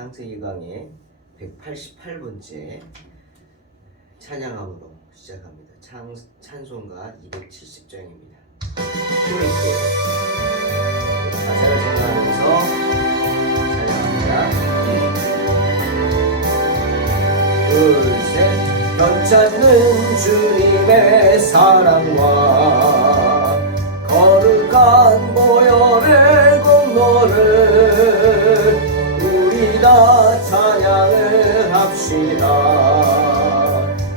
창세기 강의 188번째 찬양함으로 시작합니다. 찬송가 270장입니다. 힘있게 가사를 생각하면서 찬양합니다. 둘셋 변찮는 주님의 사랑과 거룩한 보혈의 공로를 우리 다 찬양을 합시다.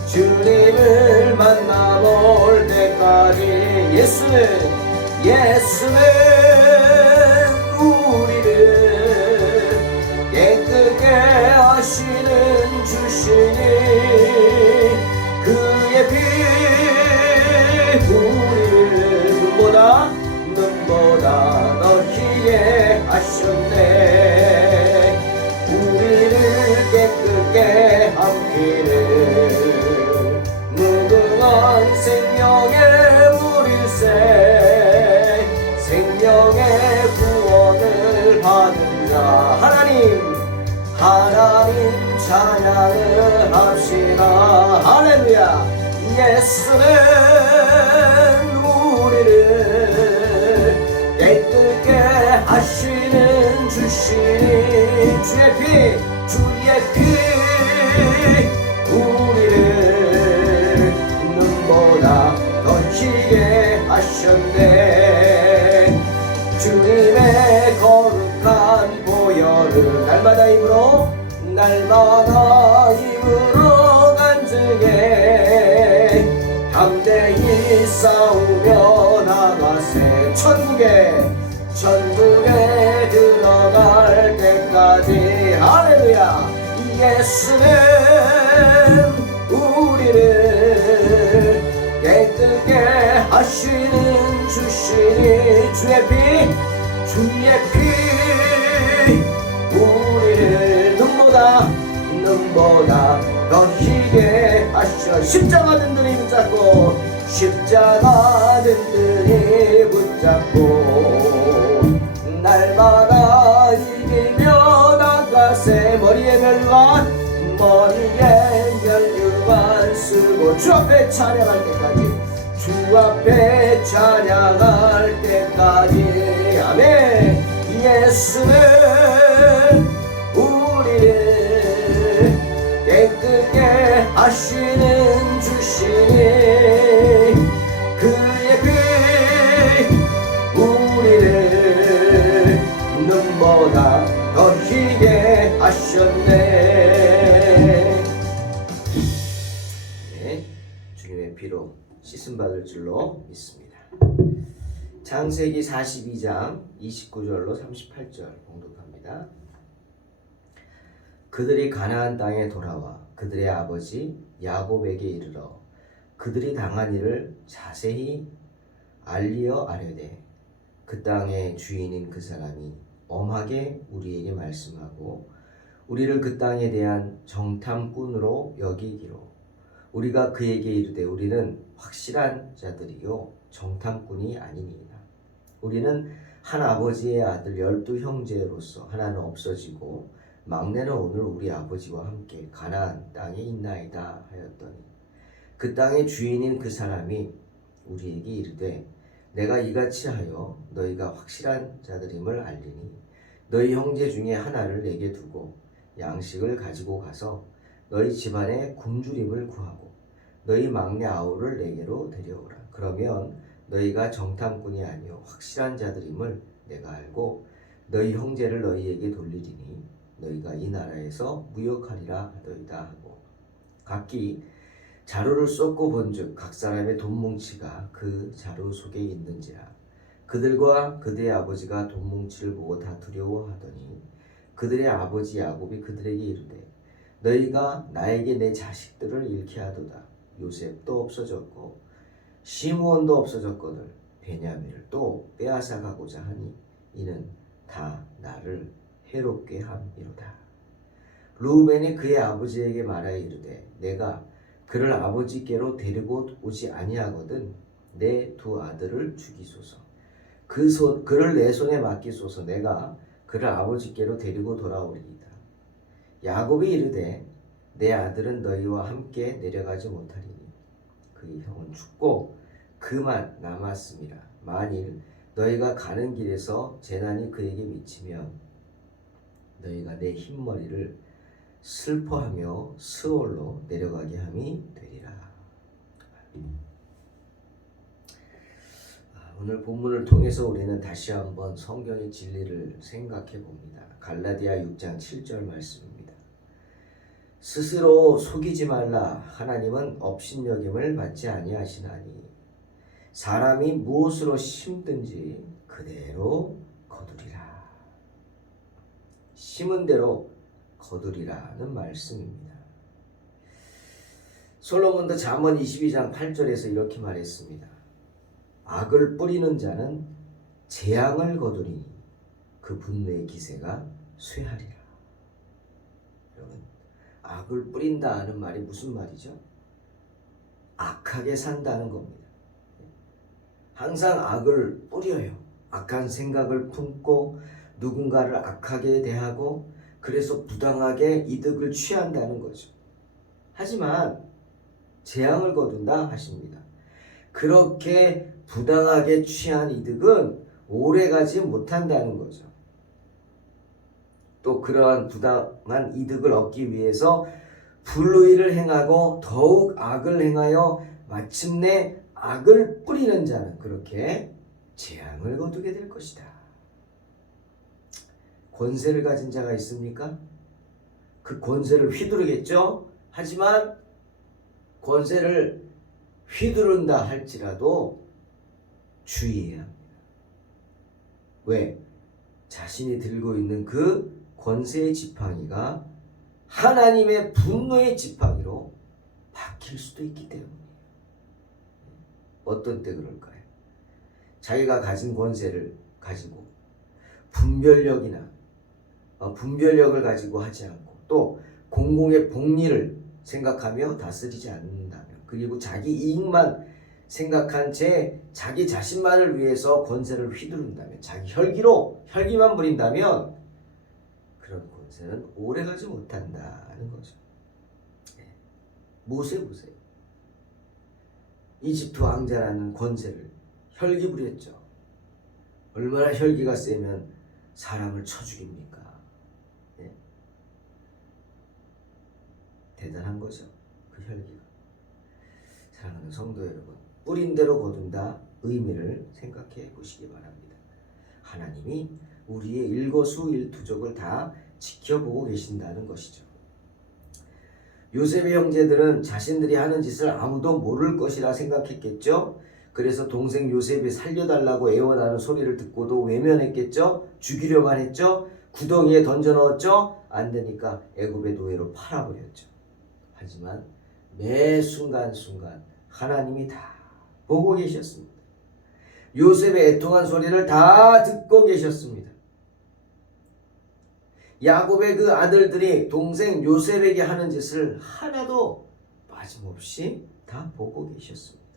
주님을 만나볼 때까지 예수는 우리를 깨끗게 하시는 주시니 그의 피 우리를 눈보다 더 희게 하셨네. 우리를 깨끗게 함기를 무궁한 생명의 물일새 생명의 구원을 받은 자 하나님 찬양을 합시다. 할렐루야. 예수는 우리를 깨끗게 하시는 주시니 주의 피 우리를 눈보다 더 희게 하셨네. 주님의 거룩한 보혈을 날마다 힘으로 간증해 담대히 싸우며 나가세. 천국에 들어갈 때까지 할렐루야. 예수는 우리를 깨끗게 하시는 주시니 주의 피 우리를 눈보다 더 희게 하셔. 십자가 든든히 붙잡고 날마다 이기며 나가세. 머리에 멸류관 쓰고 주 앞에 찬양할 때까지 아멘. 예수는 우리를 깨끗게 하시는 주시니 그의 피 우리를 눈보다 더 희게 하셨네. 네, 주님의 피로 씻음 받을 줄로 믿습니다. 창세기 42장 29절로 38절 봉독합니다. 그들이 가나안 땅에 돌아와 그들의 아버지 야곱에게 이르러 그들이 당한 일을 자세히 알리어 아뢰되 그 땅의 주인인 그 사람이 엄하게 우리에게 말씀하고 우리를 그 땅에 대한 정탐꾼으로 여기기로 우리가 그에게 이르되 우리는 확실한 자들이요 정탐꾼이 아니니이다. 우리는 한 아버지의 아들 12 형제로서 하나는 없어지고 막내는 오늘 우리 아버지와 함께 가나안 땅에 있나이다 하였더니 그 땅의 주인인 그 사람이 우리에게 이르되 내가 이같이 하여 너희가 확실한 자들임을 알리니 너희 형제 중에 하나를 내게 두고 양식을 가지고 가서 너희 집안에 굶주림을 구하고 너희 막내 아우를 내게로 데려오라. 그러면 너희가 정탐꾼이 아니요 확실한 자들임을 내가 알고 너희 형제를 너희에게 돌리리니 너희가 이 나라에서 무역하리라 하더이다 하고 각기 자루를 쏟고 본즉 각 사람의 돈뭉치가 그 자루 속에 있는지라. 그들과 그들의 아버지가 돈뭉치를 보고 다 두려워하더니 그들의 아버지 야곱이 그들에게 이르되 너희가 나에게 내 자식들을 잃게 하도다. 요셉도 없어졌고 시므온도 없어졌거늘 베냐민을 또 빼앗아 가고자 하니 이는 다 나를 해롭게 함이로다. 르우벤이 그의 아버지에게 말하여 이르되 내가 그를 아버지께로 데리고 오지 아니하거든 내 두 아들을 죽이소서. 그를 내 손에 맡기소서. 내가 그를 아버지께로 데리고 돌아오리이다. 야곱이 이르되 내 아들은 너희와 함께 내려가지 못하리니 그의 형은 죽고 그만 남았음이라. 만일 너희가 가는 길에서 재난이 그에게 미치면 너희가 내 흰머리를 슬퍼하며 스올로 내려가게 함이 되리라. 오늘 본문을 통해서 우리는 다시 한번 성경의 진리를 생각해 봅니다. 갈라디아 6장 7절 말씀입니다. 스스로 속이지 말라. 하나님은 업신여김을 받지 아니하시나니 사람이 무엇으로 심든지 그대로 거두리라. 심은 대로 거두리라는 말씀입니다. 솔로몬도 잠언 22장 8절에서 이렇게 말했습니다. 악을 뿌리는 자는 재앙을 거두리니 그 분노의 기세가 쇠하리라. 여러분, 악을 뿌린다 하는 말이 무슨 말이죠? 악하게 산다는 겁니다. 항상 악을 뿌려요. 악한 생각을 품고 누군가를 악하게 대하고 그래서 부당하게 이득을 취한다는 거죠. 하지만 재앙을 거둔다 하십니다. 그렇게 부당하게 취한 이득은 오래가지 못한다는 거죠. 또 그러한 부당한 이득을 얻기 위해서 불의를 행하고 더욱 악을 행하여 마침내 악을 뿌리는 자는 그렇게 재앙을 거두게 될 것이다. 권세를 가진 자가 있습니까? 그 권세를 휘두르겠죠? 하지만 권세를 휘두른다 할지라도 주의해야 합니다. 왜? 자신이 들고 있는 그 권세의 지팡이가 하나님의 분노의 지팡이로 바뀔 수도 있기 때문이에요. 어떤 때 그럴까요? 자기가 가진 권세를 가지고 분별력을 가지고 하지 않고 또 공공의 복리를 생각하며 다스리지 않는다면 그리고 자기 이익만 생각한 채 자기 자신만을 위해서 권세를 휘두른다면 자기 혈기만 부린다면 그런 권세는 오래가지 못한다는 거죠. 모세 보세요. 이집트 왕자라는 권세를 혈기 부렸죠. 얼마나 혈기가 세면 사람을 쳐 죽입니까? 대단한 거죠. 그 혈기가. 사랑하는 성도 여러분, 뿌린 대로 거둔다 의미를 생각해 보시기 바랍니다. 하나님이 우리의 일거수일투족을 다 지켜보고 계신다는 것이죠. 요셉의 형제들은 자신들이 하는 짓을 아무도 모를 것이라 생각했겠죠. 그래서 동생 요셉이 살려달라고 애원하는 소리를 듣고도 외면했겠죠. 죽이려만 했죠. 구덩이에 던져 넣었죠. 안 되니까 애굽의 노예로 팔아버렸죠. 하지만 매 순간순간 하나님이 다 보고 계셨습니다. 요셉의 애통한 소리를 다 듣고 계셨습니다. 야곱의 그 아들들이 동생 요셉에게 하는 짓을 하나도 빠짐없이 다 보고 계셨습니다.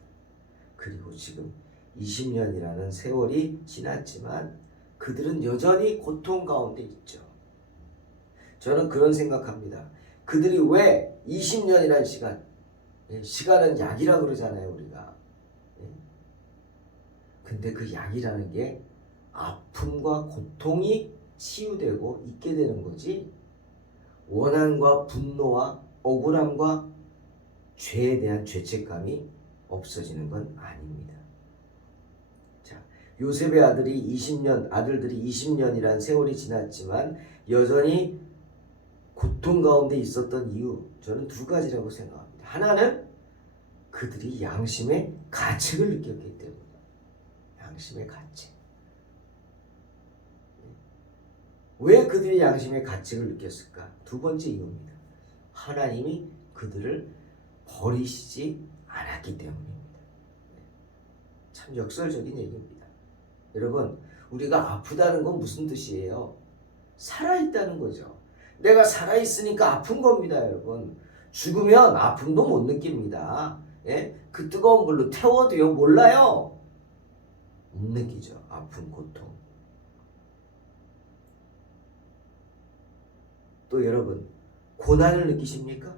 그리고 지금 20년이라는 세월이 지났지만 그들은 여전히 고통 가운데 있죠. 저는 그런 생각합니다. 그들이 왜 20년이라는 시간은 약이라 그러잖아요, 우리가. 근데 그 약이라는 게 아픔과 고통이 치유되고 있게 되는 거지 원한과 분노와 억울함과 죄에 대한 죄책감이 없어지는 건 아닙니다. 자, 요셉의 아들들이 20년이란 세월이 지났지만 여전히 고통 가운데 있었던 이유, 저는 두 가지라고 생각합니다. 하나는 그들이 양심의 가책을 느꼈기 때문에. 양심의 가책. 왜 그들이 양심의 가책을 느꼈을까? 두 번째 이유입니다. 하나님이 그들을 버리시지 않았기 때문입니다. 참 역설적인 얘기입니다. 여러분, 우리가 아프다는 건 무슨 뜻이에요? 살아있다는 거죠. 내가 살아있으니까 아픈 겁니다, 여러분. 죽으면 아픔도 못 느낍니다. 그 뜨거운 불로 태워도요, 몰라요. 못 느끼죠. 아픔, 고통. 또 여러분, 고난을 느끼십니까?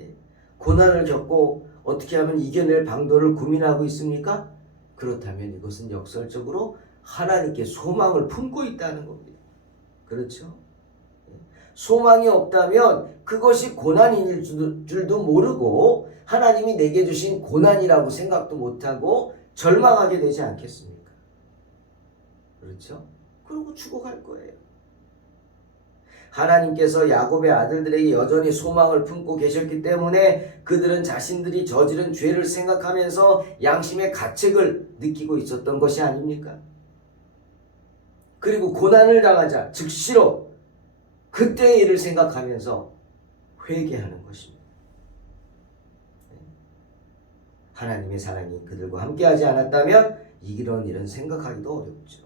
예. 고난을 겪고 어떻게 하면 이겨낼 방도를 고민하고 있습니까? 그렇다면 이것은 역설적으로 하나님께 소망을 품고 있다는 겁니다. 그렇죠? 소망이 없다면 그것이 고난일 줄도 모르고 하나님이 내게 주신 고난이라고 생각도 못하고 절망하게 되지 않겠습니까? 그렇죠? 그러고 죽어갈 거예요. 하나님께서 야곱의 아들들에게 여전히 소망을 품고 계셨기 때문에 그들은 자신들이 저지른 죄를 생각하면서 양심의 가책을 느끼고 있었던 것이 아닙니까? 그리고 고난을 당하자 즉시로 그때의 일을 생각하면서 회개하는 것입니다. 하나님의 사랑이 그들과 함께하지 않았다면 이런 일은 생각하기도 어렵죠.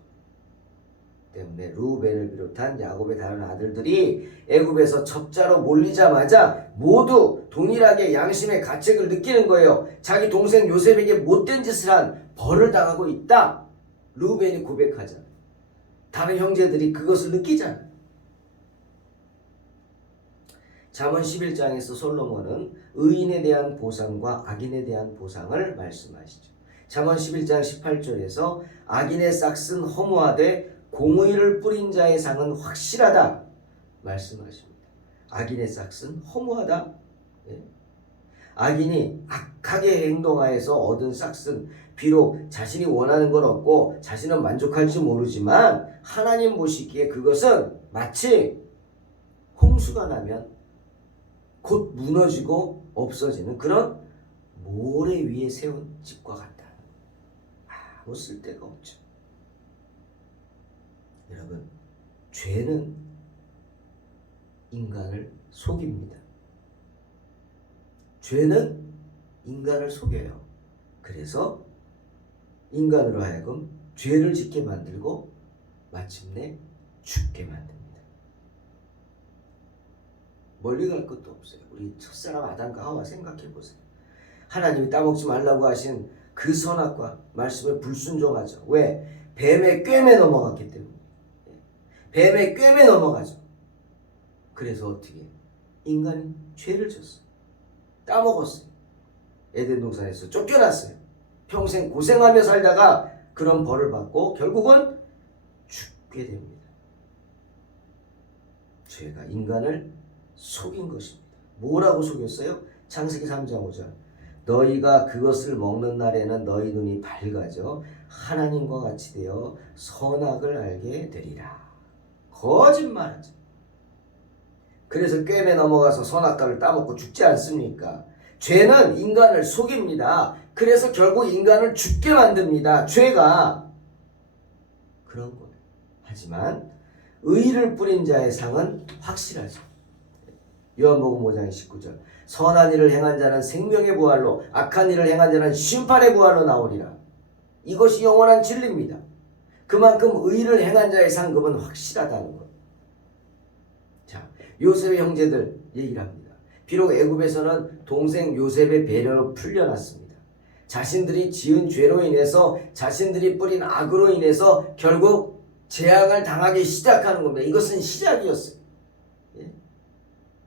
때문에 루벤을 비롯한 야곱의 다른 아들들이 애굽에서 첩자로 몰리자마자 모두 동일하게 양심의 가책을 느끼는 거예요. 자기 동생 요셉에게 못된 짓을 한 벌을 당하고 있다. 루벤이 고백하자. 다른 형제들이 그것을 느끼잖아. 잠언 11장에서 솔로몬은 의인에 대한 보상과 악인에 대한 보상을 말씀하시죠. 잠언 11장 18절에서 악인의 싹은 허무하되 공의를 뿌린 자의 상은 확실하다 말씀하십니다. 악인의 싹은 허무하다. 예. 악인이 악하게 행동하여서 얻은 싹은 비록 자신이 원하는 건 없고 자신은 만족할지 모르지만 하나님 보시기에 그것은 마치 홍수가 나면 곧 무너지고 없어지는 그런 모래 위에 세운 집과 같다. 아무 쓸데가 없죠. 여러분, 죄는 인간을 속입니다. 죄는 인간을 속여요. 그래서 인간으로 하여금 죄를 짓게 만들고 마침내 죽게 만듭니다. 멀리 갈 것도 없어요. 우리 첫사람 아담과 하와 생각해 보세요. 하나님이 따먹지 말라고 하신 그 선악과 말씀에 불순종하죠. 왜? 뱀의 꿰매 넘어갔기 때문에. 뱀의 꿰매 넘어가죠. 그래서 어떻게? 인간이 죄를 졌어요. 따먹었어요. 에덴 동산에서 쫓겨났어요. 평생 고생하며 살다가 그런 벌을 받고 결국은 죽게 됩니다. 죄가 인간을 속인 것입니다. 뭐라고 속였어요? 창세기 3장 5절. 너희가 그것을 먹는 날에는 너희 눈이 밝아져 하나님과 같이 되어 선악을 알게 되리라. 거짓말하죠. 그래서 꿰매 넘어가서 선악과를 따먹고 죽지 않습니까? 죄는 인간을 속입니다. 그래서 결국 인간을 죽게 만듭니다. 죄가. 그런 거예요. 하지만 의를 뿌린 자의 상은 확실하죠. 요한복음 5장 19절. 선한 일을 행한 자는 생명의 부활로, 악한 일을 행한 자는 심판의 부활로 나오리라. 이것이 영원한 진리입니다. 그만큼 의를 행한 자의 상급은 확실하다는 것. 자, 요셉의 형제들 얘기를 합니다. 비록 애굽에서는 동생 요셉의 배려로 풀려났습니다. 자신들이 지은 죄로 인해서, 자신들이 뿌린 악으로 인해서 결국 재앙을 당하기 시작하는 겁니다. 이것은 시작이었어요.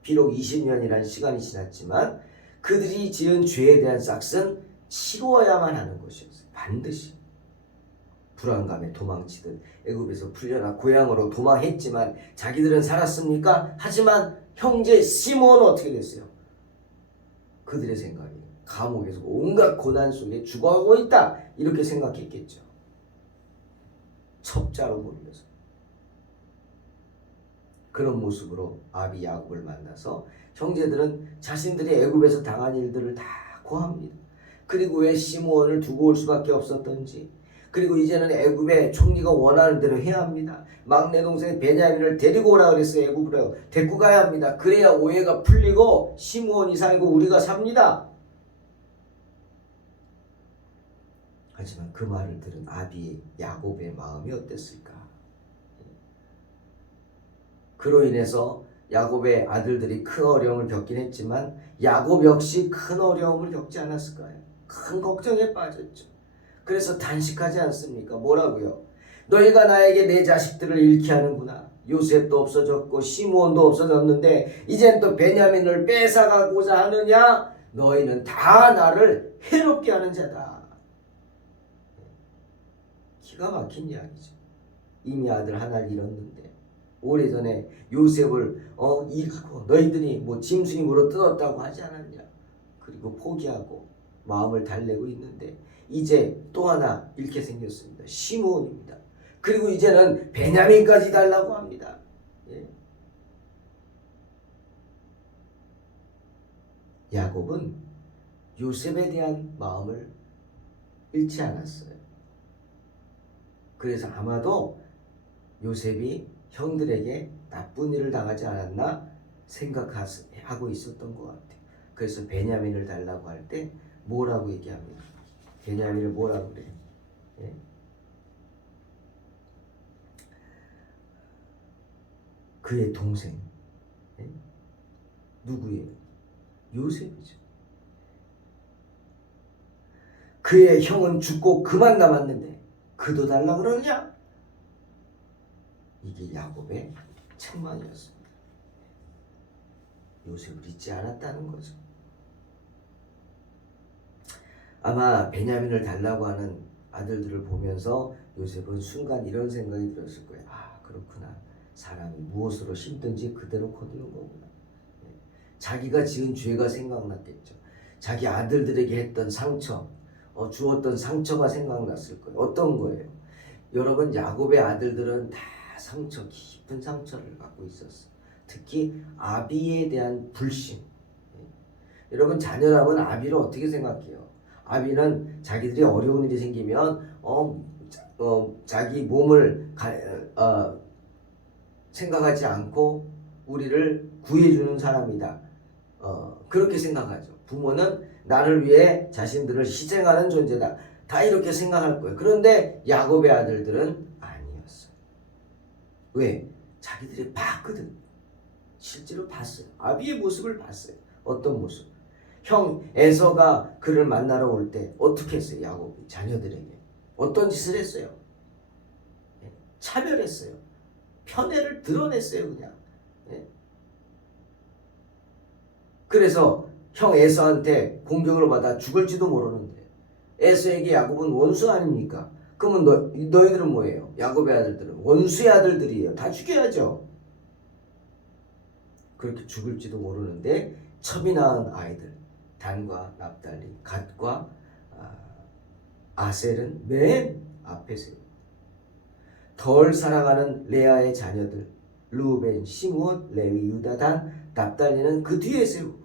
비록 20년이라는 시간이 지났지만 그들이 지은 죄에 대한 싹은 치루어야만 하는 것이었어요. 반드시. 불안감에 도망치듯 애굽에서 풀려나 고향으로 도망했지만 자기들은 살았습니까? 하지만 형제 시몬은 어떻게 됐어요? 그들의 생각이 감옥에서 온갖 고난 속에 죽어가고 있다 이렇게 생각했겠죠. 첩자로 몰려서. 그런 모습으로 아비 야곱을 만나서 형제들은 자신들이 애굽에서 당한 일들을 다 고합니다. 그리고 왜 시므온을 두고 올 수밖에 없었던지, 그리고 이제는 애굽의 총리가 원하는 대로 해야 합니다. 막내 동생 베냐민을 데리고 오라 그랬어요. 애굽으로 데리고 가야 합니다. 그래야 오해가 풀리고 시므온이 살고 우리가 삽니다. 하지만 그 말을 들은 아비 야곱의 마음이 어땠을까? 그로 인해서 야곱의 아들들이 큰 어려움을 겪긴 했지만 야곱 역시 큰 어려움을 겪지 않았을까요? 큰 걱정에 빠졌죠. 그래서 단식하지 않습니까? 뭐라고요? 너희가 나에게 내 자식들을 잃게 하는구나. 요셉도 없어졌고 시므온도 없어졌는데 이젠 또 베냐민을 뺏어가고자 하느냐? 너희는 다 나를 해롭게 하는 자다. 기가 막힌 이야기죠. 이미 아들 하나를 잃었는데 오래전에 요셉을 잃고 너희들이 뭐 짐승이 물어 뜯었다고 하지 않았냐. 그리고 포기하고 마음을 달래고 있는데 이제 또 하나 잃게 생겼습니다. 시므온입니다. 그리고 이제는 베냐민까지 달라고 합니다. 예. 야곱은 요셉에 대한 마음을 잃지 않았어요. 그래서 아마도 요셉이 형들에게 나쁜 일을 당하지 않았나 생각하고 있었던 것 같아요. 그래서 베냐민을 달라고 할 때 뭐라고 얘기합니까? 베냐민을 뭐라고 그래요? 예? 그의 동생. 예? 누구예요? 요셉이죠. 그의 형은 죽고 그만 남았는데 그도 달라 그러냐? 이게 야곱의 책망이었습니다. 요셉을 잊지 않았다는 거죠. 아마 베냐민을 달라고 하는 아들들을 보면서 요셉은 순간 이런 생각이 들었을 거예요. 아, 그렇구나. 사람이 무엇으로 심든지 그대로 거두는 거구나. 자기가 지은 죄가 생각났겠죠. 자기 아들들에게 했던 상처, 주었던 상처가 생각났을 거예요. 어떤 거예요? 여러분, 야곱의 아들들은 다 상처, 깊은 상처를 갖고 있었어요. 특히 아비에 대한 불신. 여러분, 자녀라면 아비를 어떻게 생각해요? 아비는 자기들이 어려운 일이 생기면 자기 몸을 생각하지 않고 우리를 구해주는 사람이다. 그렇게 생각하죠. 부모는 나를 위해 자신들을 희생하는 존재다. 다 이렇게 생각할 거예요. 그런데 야곱의 아들들은 아니었어요. 왜? 자기들이 봤거든. 실제로 봤어요. 아비의 모습을 봤어요. 어떤 모습? 형 에서가 그를 만나러 올 때 어떻게 했어요? 야곱이 자녀들에게 어떤 짓을 했어요? 차별했어요. 편애를 드러냈어요. 그냥. 그래서 형 에서한테 공격을 받아 죽을지도 모르는데 에서에게 야곱은 원수 아닙니까? 그러면 너희들은 뭐예요? 야곱의 아들들은 원수의 아들들이에요. 다 죽여야죠. 그렇게 죽을지도 모르는데 첩이 낳은 아이들 단과 납달리, 갓과 아셀은 맨 앞에 세요. 덜 사랑하는 레아의 자녀들 루벤, 시므온, 레위, 유다, 단, 납달리는 그 뒤에 세우고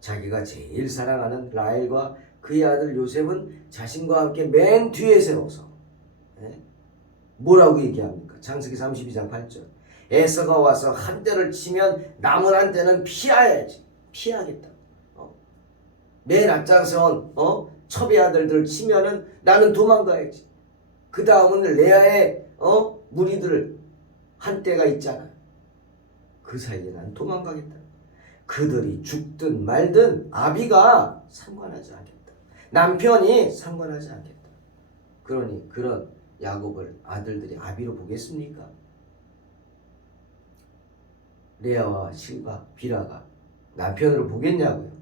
자기가 제일 사랑하는 라헬과 그의 아들 요셉은 자신과 함께 맨 뒤에 세워서 뭐라고 얘기합니까? 창세기 32장 8절 에서가 와서 한 대를 치면 남은 한 대는 피해야지. 피하겠다. 맨 앞장선 첩의 아들들을 치면은 나는 도망가야지. 그 다음은 레아의 무리들 한 대가 있잖아. 그 사이에 난 도망가겠다. 그들이 죽든 말든 아비가 상관하지 않겠다. 남편이 상관하지 않겠다. 그러니 그런 야곱을 아들들이 아비로 보겠습니까? 레아와 실바, 비라가 남편으로 보겠냐고요.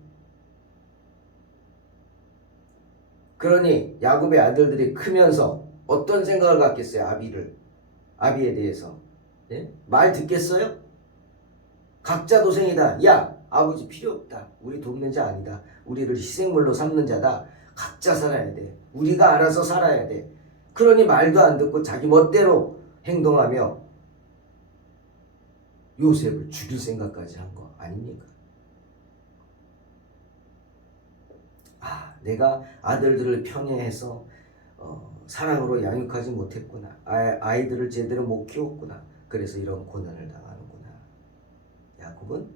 그러니 야곱의 아들들이 크면서 어떤 생각을 갖겠어요? 아비에 대해서. 말 듣겠어요? 각자 도생이다. 야, 아버지 필요 없다. 우리 돕는 자 아니다. 우리를 희생물로 삼는 자다. 각자 살아야 돼. 우리가 알아서 살아야 돼. 그러니 말도 안 듣고 자기 멋대로 행동하며 요셉을 죽일 생각까지 한 거 아닙니까? 내가 아들들을 편애해서 사랑으로 양육하지 못했구나. 아이들을 제대로 못 키웠구나. 그래서 이런 고난을 당하는구나. 야곱은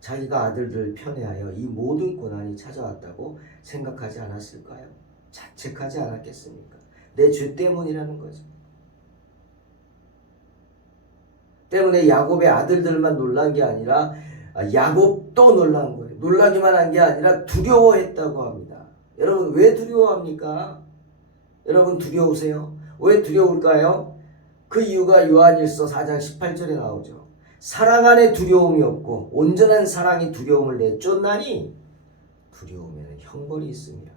자기가 아들들을 편애하여 이 모든 고난이 찾아왔다고 생각하지 않았을까요? 자책하지 않았겠습니까? 내 죄 때문이라는 거죠. 때문에 야곱의 아들들만 놀란 게 아니라 야곱도 놀란 거예요. 놀라기만 한 게 아니라 두려워했다고 합니다. 여러분 왜 두려워합니까? 여러분 두려우세요? 왜 두려울까요? 그 이유가 요한일서 4장 18절에 나오죠. 사랑 안에 두려움이 없고 온전한 사랑이 두려움을 내쫓나니 두려움에는 형벌이 있습니다.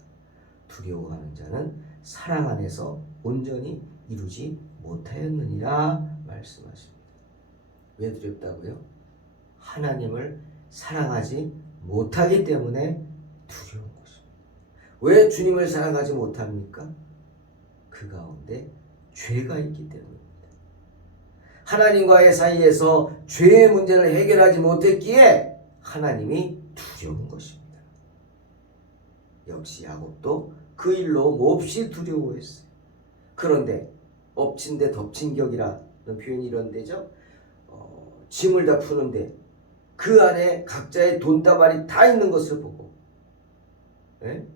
두려워하는 자는 사랑 안에서 온전히 이루지 못하였느니라 말씀하십니다. 왜 두렵다고요? 하나님을 사랑하지 못하기 때문에 두려운 것입니다. 왜 주님을 사랑하지 못합니까? 그 가운데 죄가 있기 때문입니다. 하나님과의 사이에서 죄의 문제를 해결하지 못했기에 하나님이 두려운 것입니다. 역시 야곱도 그 일로 몹시 두려워했어요. 그런데 엎친 데 덮친 격이라는 표현이 이런 데죠. 짐을 다 푸는데 그 안에 각자의 돈다발이 다 있는 것을 보고 예?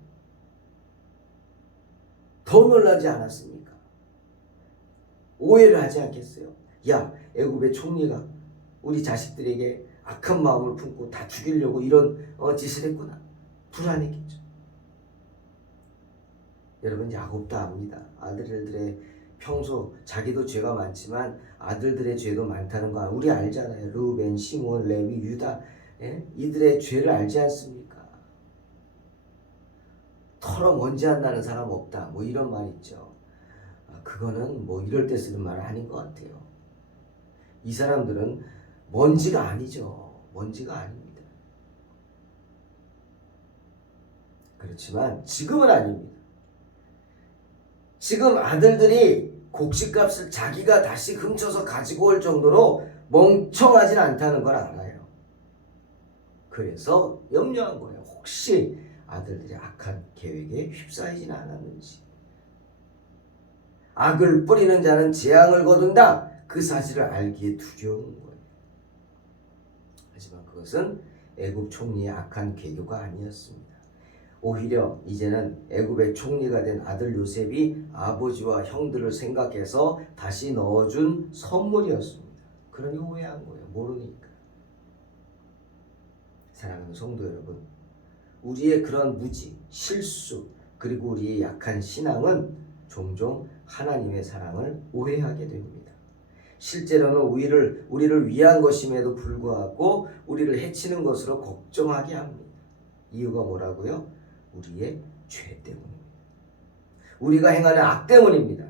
더 놀라지 않았습니까? 오해를 하지 않겠어요? 야, 애굽의 총리가 우리 자식들에게 악한 마음을 품고 다 죽이려고 이런 짓을 했구나. 불안했겠죠. 여러분, 야곱도 압니다. 아들들의 평소 자기도 죄가 많지만 아들들의 죄도 많다는 거 우리 알잖아요. 르우벤, 시몬, 레위, 유다, 예? 이들의 죄를 알지 않습니까? 털어 먼지 안 나는 사람 없다. 뭐 이런 말 있죠. 그거는 뭐 이럴 때 쓰는 말 아닌 것 같아요. 이 사람들은 먼지가 아니죠. 먼지가 아닙니다. 그렇지만 지금은 아닙니다. 지금 아들들이 곡식값을 자기가 다시 훔쳐서 가지고 올 정도로 멍청하진 않다는 걸 알아요. 그래서 염려한 거예요. 혹시 아들들이 악한 계획에 휩싸이진 않았는지. 악을 뿌리는 자는 재앙을 거둔다. 그 사실을 알기에 두려운 거예요. 하지만 그것은 애굽 총리의 악한 계교가 아니었습니다. 오히려 이제는 애굽의 총리가 된 아들 요셉이 아버지와 형들을 생각해서 다시 넣어준 선물이었습니다. 그러니 오해한 거예요. 모르니까. 사랑하는 성도 여러분, 우리의 그런 무지, 실수, 그리고 우리의 약한 신앙은 종종 하나님의 사랑을 오해하게 됩니다. 실제로는 우리를 위한 것임에도 불구하고 우리를 해치는 것으로 걱정하게 합니다. 이유가 뭐라고요? 우리의 죄 때문입니다. 우리가 행하는 악 때문입니다.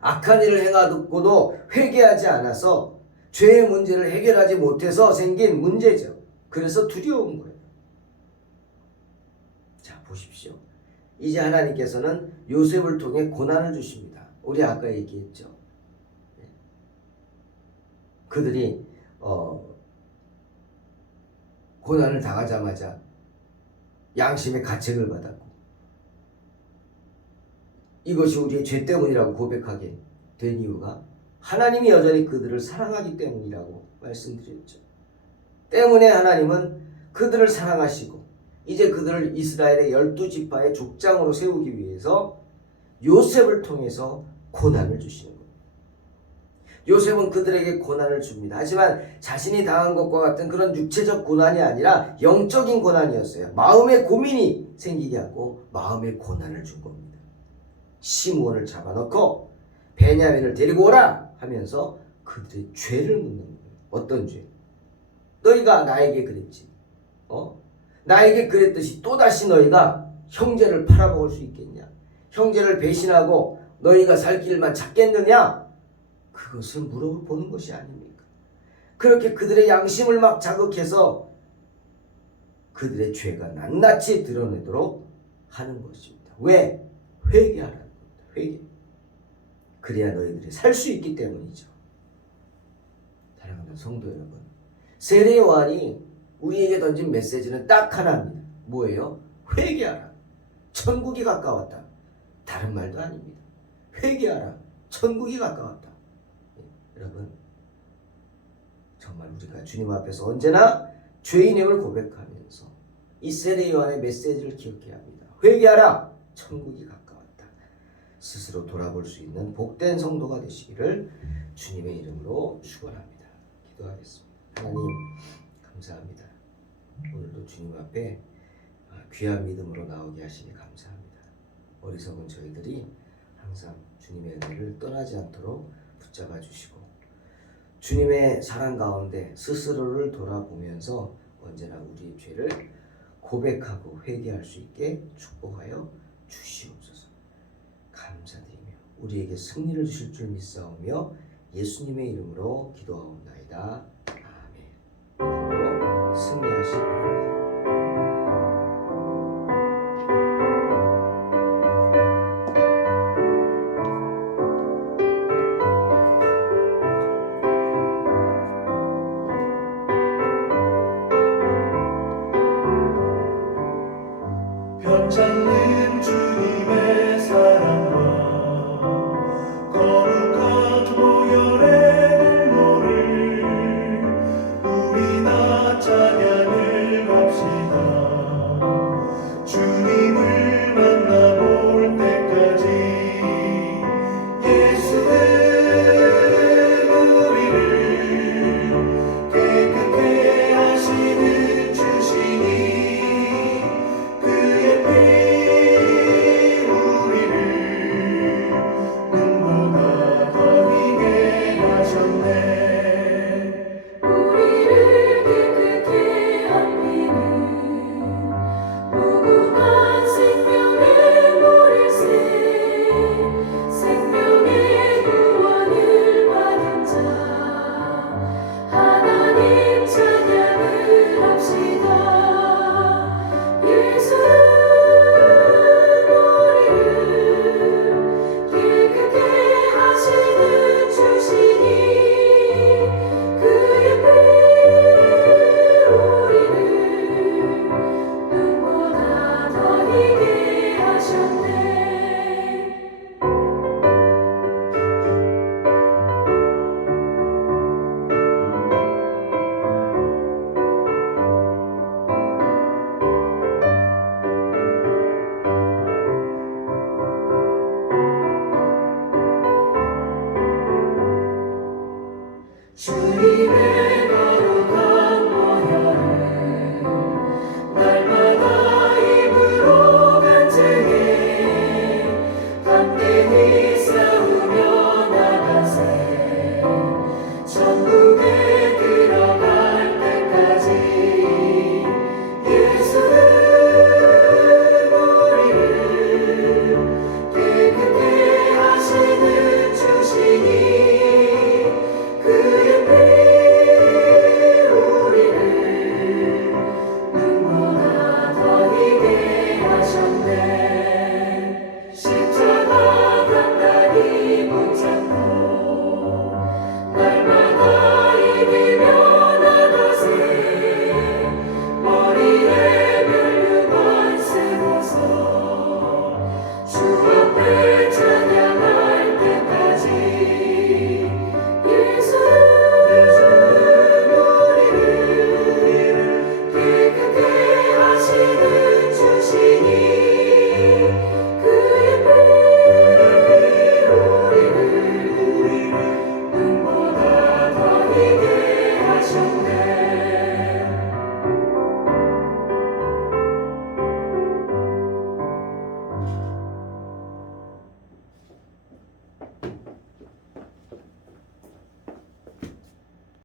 악한 일을 행하고도 회개하지 않아서 죄의 문제를 해결하지 못해서 생긴 문제죠. 그래서 두려운 거예요. 자, 보십시오. 이제 하나님께서는 요셉을 통해 고난을 주십니다. 우리 아까 얘기했죠. 그들이 고난을 당하자마자 양심의 가책을 받았고 이것이 우리의 죄 때문이라고 고백하게 된 이유가 하나님이 여전히 그들을 사랑하기 때문이라고 말씀드렸죠. 때문에 하나님은 그들을 사랑하시고 이제 그들을 이스라엘의 12지파의 족장으로 세우기 위해서 요셉을 통해서 고난을 주시는 겁니다. 요셉은 그들에게 고난을 줍니다. 하지만 자신이 당한 것과 같은 그런 육체적 고난이 아니라 영적인 고난이었어요. 마음의 고민이 생기게 하고 마음의 고난을 준 겁니다. 시므온을 잡아넣고 베냐민을 데리고 오라 하면서 그들의 죄를 묻는 거예요. 어떤 죄? 너희가 나에게 그랬지. 나에게 그랬듯이 또다시 너희가 형제를 팔아먹을 수 있겠냐? 형제를 배신하고 너희가 살 길만 찾겠느냐? 그것을 물어보는 것이 아닙니까? 그렇게 그들의 양심을 막 자극해서 그들의 죄가 낱낱이 드러내도록 하는 것입니다. 왜? 회개하라는 겁니다. 회개. 그래야 너희들이 살 수 있기 때문이죠. 사랑하는 성도 여러분, 세례 요한이 우리에게 던진 메시지는 딱 하나입니다. 뭐예요? 회개하라. 천국이 가까웠다. 다른 말도 아닙니다. 회개하라. 천국이 가까웠다. 여러분, 정말 우리가 주님 앞에서 언제나 죄인임을 고백하면서 이 세례 요한의 메시지를 기억해야 합니다. 회개하라. 천국이 가까웠다. 스스로 돌아볼 수 있는 복된 성도가 되시기를 주님의 이름으로 축원합니다. 기도하겠습니다. 하나님 감사합니다. 오늘도 주님 앞에 귀한 믿음으로 나오게 하시니 감사합니다. 어리석은 저희들이 항상 주님의 은혜를 떠나지 않도록 붙잡아 주시고 주님의 사랑 가운데 스스로를 돌아보면서 언제나 우리의 죄를 고백하고 회개할 수 있게 축복하여 주시옵소서. 감사드리며 우리에게 승리를 주실 줄 믿사오며 예수님의 이름으로 기도하옵나이다. 아멘. 승리하시기 바랍니다.